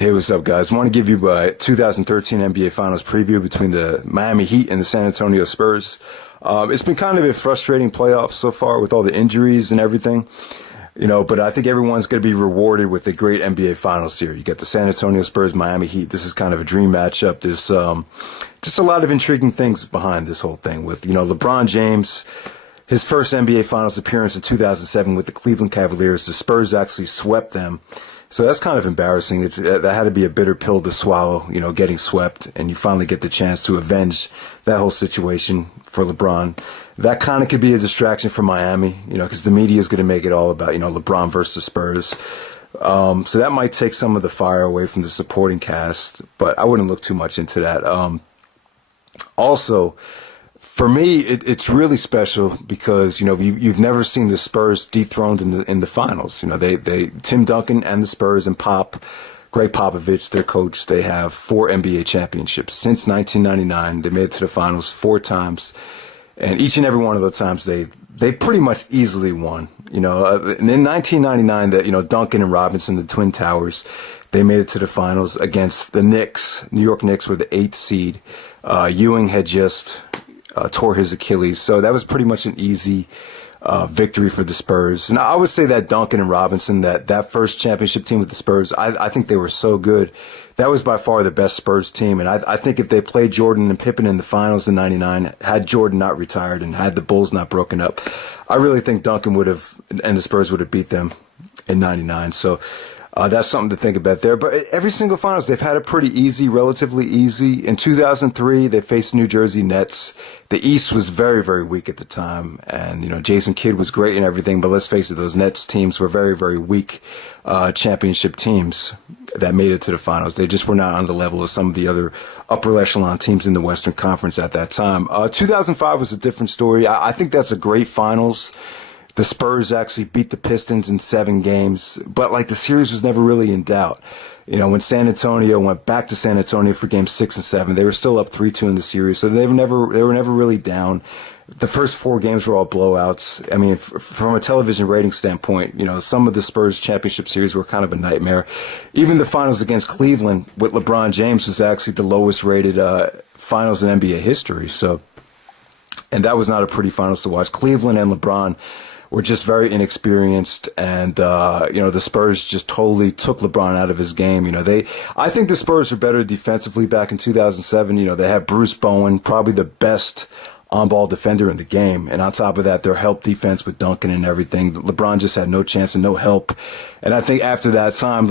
Hey, what's up, guys? I want to give you a 2013 NBA Finals preview between the Miami Heat and the San Antonio Spurs. It's been kind of a frustrating playoff so far with all the injuries and everything, but I think everyone's going to be rewarded with a great NBA Finals here. You got the San Antonio Spurs, Miami Heat. This is kind of a dream matchup. There's just a lot of intriguing things behind this whole thing with, LeBron James. His first NBA Finals appearance in 2007 with the Cleveland Cavaliers. The Spurs actually swept them. So that's kind of embarrassing. That had to be a bitter pill to swallow, getting swept, and you finally get the chance to avenge that whole situation for LeBron. That kind of could be a distraction for Miami, because the media is going to make it all about, LeBron versus Spurs. So that might take some of the fire away from the supporting cast, but I wouldn't look too much into that. Also, for me, it's really special because you've never seen the Spurs dethroned in the finals. Tim Duncan and the Spurs and Greg Popovich, their coach, they have 4 NBA championships since 1999. They made it to the finals 4 times, and each and every one of those times they pretty much easily won. And in 1999, that Duncan and Robinson, the Twin Towers, they made it to the finals against the Knicks. New York Knicks were the 8th seed. Ewing had just tore his Achilles, so that was pretty much an easy victory for the Spurs. And I would say that Duncan and Robinson, that first championship team with the Spurs, I think they were so good. That was by far the best Spurs team, and I think if they played Jordan and Pippen in the finals in '99, had Jordan not retired and had the Bulls not broken up, I really think Duncan would have, and the Spurs would have beat them in '99. So that's something to think about there. But every single finals, they've had it pretty easy, relatively easy. In 2003, they faced New Jersey Nets. The East was very, very weak at the time. And, Jason Kidd was great and everything. But let's face it, those Nets teams were very, very weak championship teams that made it to the finals. They just were not on the level of some of the other upper echelon teams in the Western Conference at that time. 2005 was a different story. I think that's a great finals. The Spurs actually beat the Pistons in 7 games, but the series was never really in doubt. When San Antonio went back to San Antonio for games 6 and 7, they were still up 3-2 in the series, so they were never really down. The first 4 games were all blowouts. I mean, from a television rating standpoint, some of the Spurs championship series were kind of a nightmare. Even the finals against Cleveland with LeBron James was actually the lowest rated finals in NBA history. So, and that was not a pretty finals to watch. Cleveland and LeBron were just very inexperienced, and the Spurs just totally took LeBron out of his game. I think the Spurs were better defensively back in 2007. They had Bruce Bowen, probably the best on-ball defender in the game, and on top of that, their help defense with Duncan and everything. LeBron just had no chance and no help. And I think after that time,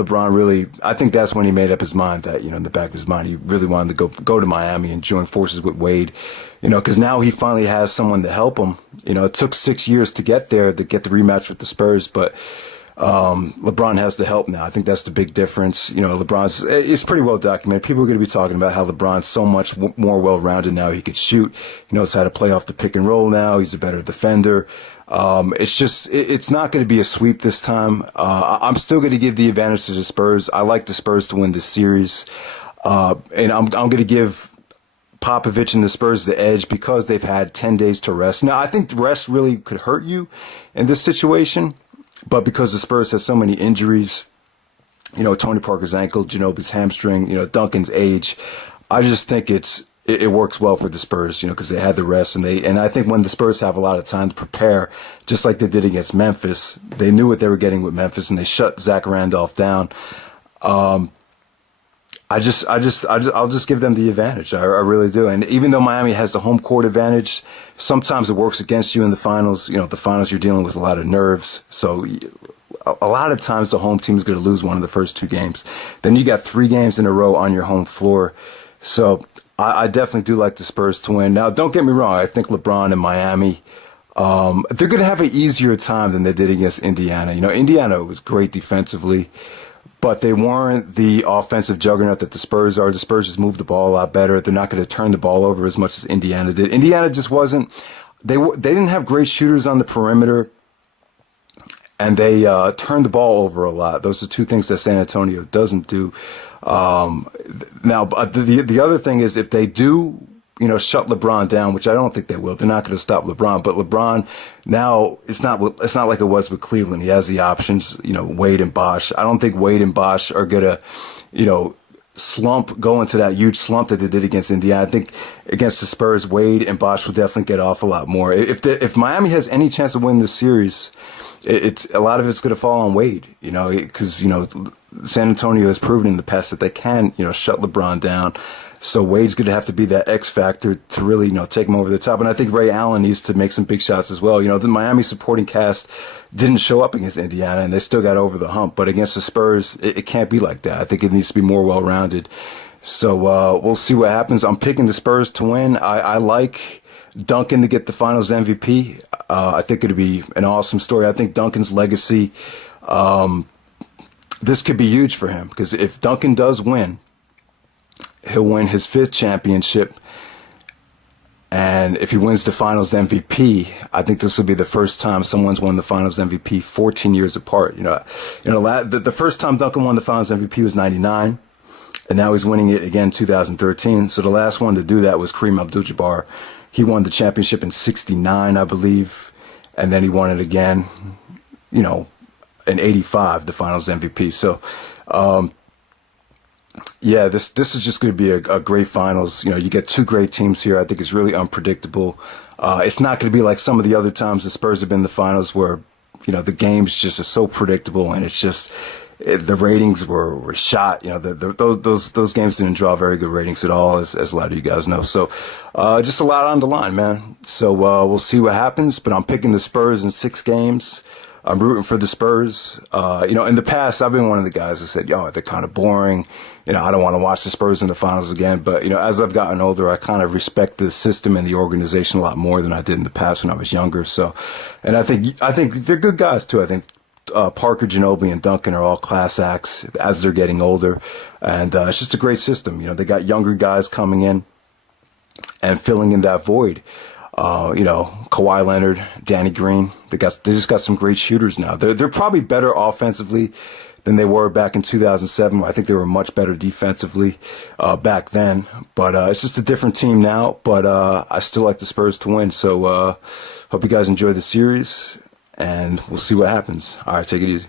I think that's when he made up his mind that, in the back of his mind, he really wanted to go to Miami and join forces with Wade, because now he finally has someone to help him. It took 6 years to get there, to get the rematch with the Spurs, but LeBron has the help now. I think that's the big difference. It's pretty well documented. People are going to be talking about how LeBron's so much more well-rounded now. He could shoot. He knows how to play off the pick and roll now. He's a better defender. It's not going to be a sweep this time. I'm still going to give the advantage to the Spurs. I like the Spurs to win this series. And I'm going to give Popovich and the Spurs the edge because they've had 10 days to rest. Now, I think the rest really could hurt you in this situation. But because the Spurs has so many injuries, Tony Parker's ankle, Ginobili's hamstring, Duncan's age, I just think it works well for the Spurs, because they had the rest, and I think when the Spurs have a lot of time to prepare, just like they did against Memphis, they knew what they were getting with Memphis, and they shut Zach Randolph down. I'll just give them the advantage. I really do. And even though Miami has the home court advantage, sometimes it works against you in the finals. The finals, you're dealing with a lot of nerves. So a lot of times the home team is going to lose one of the first 2 games. Then you got 3 games in a row on your home floor. So I definitely do like the Spurs to win. Now, don't get me wrong. I think LeBron and Miami, they're going to have an easier time than they did against Indiana. Indiana was great defensively, but they weren't the offensive juggernaut that the Spurs are. The Spurs just moved the ball a lot better. They're not going to turn the ball over as much as Indiana did. Indiana just wasn't. They didn't have great shooters on the perimeter, and they turned the ball over a lot. Those are 2 things that San Antonio doesn't do. Now, the other thing is if they do shut LeBron down, which I don't think they will. They're not going to stop LeBron, but LeBron now it's not like it was with Cleveland. He has the options, Wade and Bosh. I don't think Wade and Bosh are going to slump, go into that huge slump that they did against Indiana. I think against the Spurs, Wade and Bosh will definitely get off a lot more. If Miami has any chance of winning the series, it's a lot of it's going to fall on Wade, because San Antonio has proven in the past that they can, shut LeBron down. So Wade's going to have to be that X factor to really, take him over the top. And I think Ray Allen needs to make some big shots as well. The Miami supporting cast didn't show up against Indiana, and they still got over the hump. But against the Spurs, it can't be like that. I think it needs to be more well-rounded. So we'll see what happens. I'm picking the Spurs to win. I like Duncan to get the Finals MVP. I think it'd be an awesome story. I think Duncan's legacy, this could be huge for him, because if Duncan does win, he'll win his 5th championship, and if he wins the Finals MVP, I think this will be the first time someone's won the Finals MVP 14 years apart. The first time Duncan won the Finals MVP was '99, and now he's winning it again 2013. So the last one to do that was Kareem Abdul-Jabbar. He won the championship in '69, I believe, and then he won it again, in '85, the Finals MVP. So, yeah, this is just going to be a great finals. You get 2 great teams here. I think it's really unpredictable. It's not going to be like some of the other times the Spurs have been in the finals where, the games just are so predictable, and it's just the ratings were shot. Those games didn't draw very good ratings at all, as a lot of you guys know. So just a lot on the line, man. So we'll see what happens. But I'm picking the Spurs in 6 games. I'm rooting for the Spurs. In the past, I've been one of the guys that said, they're kind of boring. I don't want to watch the Spurs in the finals again. But, as I've gotten older, I kind of respect the system and the organization a lot more than I did in the past when I was younger. So, and I think they're good guys too. I think Parker, Ginobili, and Duncan are all class acts as they're getting older. And it's just a great system. They got younger guys coming in and filling in that void. Kawhi Leonard, Danny Green, they just got some great shooters now. They're probably better offensively than they were back in 2007. I think they were much better defensively back then. But it's just a different team now. But I still like the Spurs to win. So hope you guys enjoy the series, and we'll see what happens. All right, take it easy.